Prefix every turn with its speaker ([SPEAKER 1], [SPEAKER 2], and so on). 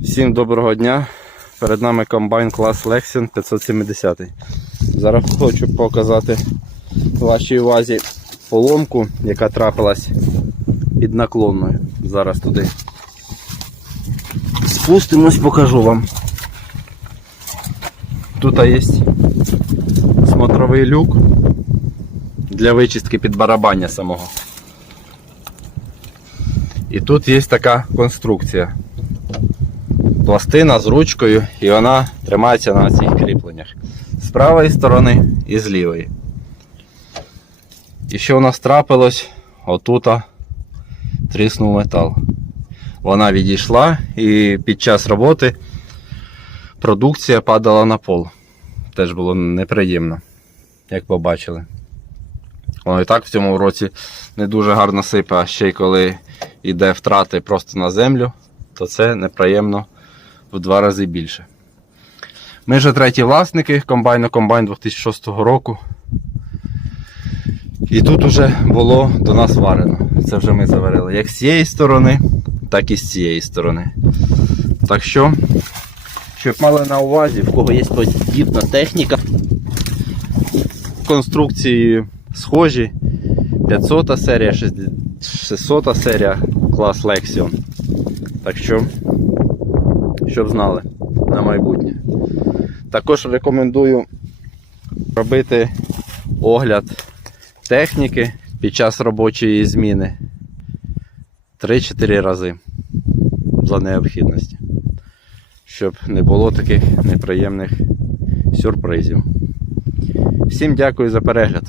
[SPEAKER 1] Всім доброго дня. Перед нами комбайн клас Lexion 570. Зараз хочу показати вашій увазі поломку, яка трапилась під наклонною. Зараз туди спустимось, покажу вам. Тут є смотровий люк для вичистки під барабання самого. І тут є така конструкція. Пластина з ручкою і вона тримається на цих кріпленнях. З правої сторони і з лівої. І що у нас трапилось? Отута тріснув метал. Вона відійшла і під час роботи продукція падала на пол. Теж було неприємно, як побачили. Воно і так в цьому році не дуже гарно сипе, а ще й коли йде втрати просто на землю, то це неприємно в два рази більше. Ми вже треті власники комбайну комбайн 2006 року. І тут вже було до нас варено. Це вже ми заварили як з цієї сторони, так і з цієї сторони. Так що, щоб мали на увазі, в кого є подібна техніка, конструкції схожі. 500 серія, 600 серія, клас Lexion. Так що, щоб знали на майбутнє. Також рекомендую робити огляд техніки під час робочої зміни 3-4 рази за необхідності, щоб не було таких неприємних сюрпризів. Всім дякую за перегляд.